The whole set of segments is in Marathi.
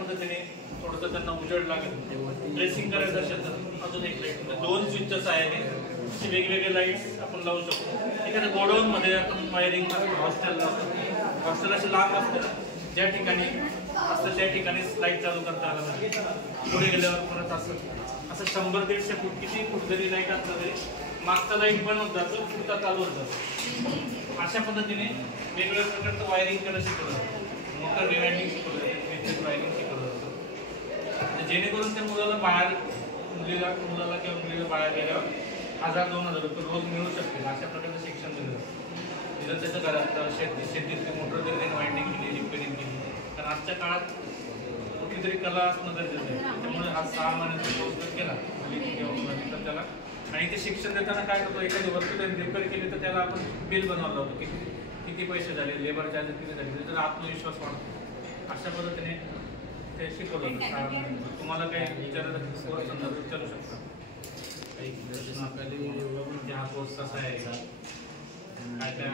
पद्धतीने थोडंसं त्यांना उजेड लागेल. ड्रेसिंग करायचं असेल तर अजून एक लाईट, 2 स्विचच्या सहाय्याने असे वेगवेगळे लाईट्स आपण लावू शकतो. एखाद्या गोडाऊनमध्ये आपण वायरिंग हॉस्टेल असे लांब असते ना, ज्या ठिकाणी असतं त्या ठिकाणीच लाईट चालू करता आलं पाहिजे. पुढे गेल्यावर परत असं 100-150 फूट किती फूट जरी लाईट असलं तरी मागचा लाईट बंद होत जातो, पुढचा चालू होत जातो. अशा पद्धतीने वेगवेगळ्या प्रकारचं वायरिंग करायला शिकवलं जातं. मोटर रिवायरिंग शिकवलं जातं, इलेक्ट्रिक वायरिंग शिकवलं जातं. जेणेकरून त्या मुलाला मुलाला किंवा मुलीला बाहेर गेल्यावर 1000-2000 रुपये रोज मिळू शकतील. अशा प्रकारचं शिक्षण दिलं जातं. तिथं त्याचं घरात शेतीतली मोटर जरी वायरिंग केली, रिपेरिंग केली. कारण आजच्या काळात कुठलीतरी कला असणं गरजेचं आहे. त्यामुळे हा 6 महिन्याचा कोर्स जर केला तर त्याला, आणि ते शिक्षण देताना काय करतो, एखादी वस्तू त्यांनी रिपेअर केली तर त्याला आपण बिल बनवायला लावतो की किती पैसे झाले, लेबर चार्जेस किती झाले, त्याचा आत्मविश्वास वाढतो. अशा पद्धतीने ते शिकवलं जातं. तुम्हाला काही विचारायचं कोर्स विचारू शकता. हा कोर्स कसा आहे, काय काय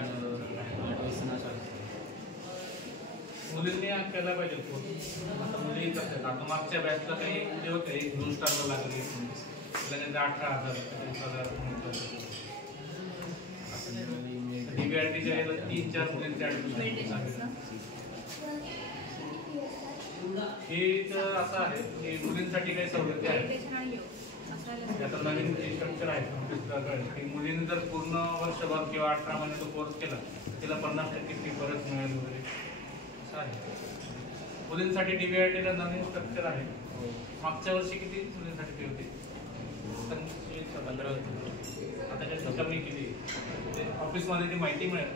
मुलींनी केला पाहिजे कोर्स. आता मुली करतात. आता मागच्या बॅचला काही मुली होते, एक ब्लू स्टारला लागली, त्यानंतर 18,000 DBRTच्या वेळेला 3-4 मुलींचे ऍडमिशन. हे तर असं आहे की मुलींसाठी काही सवलती आहे. आता नवीन स्ट्रक्चर आहे की मुलींनी जर पूर्ण वर्षभर किंवा 18 महिन्याचा कोर्स केला तिला 50% फी परत मिळेल वगैरे असं आहे. मुलींसाठी DBRTला नवीन स्ट्रक्चर आहे. मागच्या वर्षी किती मुलींसाठी फी होती? 15 होती. आता काही कमी केली. ऑफिसमध्ये ती माहिती मिळेल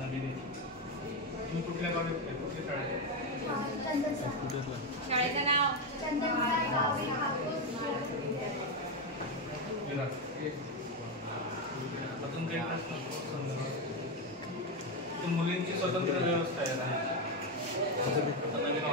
नवीन. तुम्ही कुठल्या कॉलेज, कुठल्या शाळेचं नाव अजून काही प्रश्न? मुलींची स्वतंत्र व्यवस्था आहे. नवीन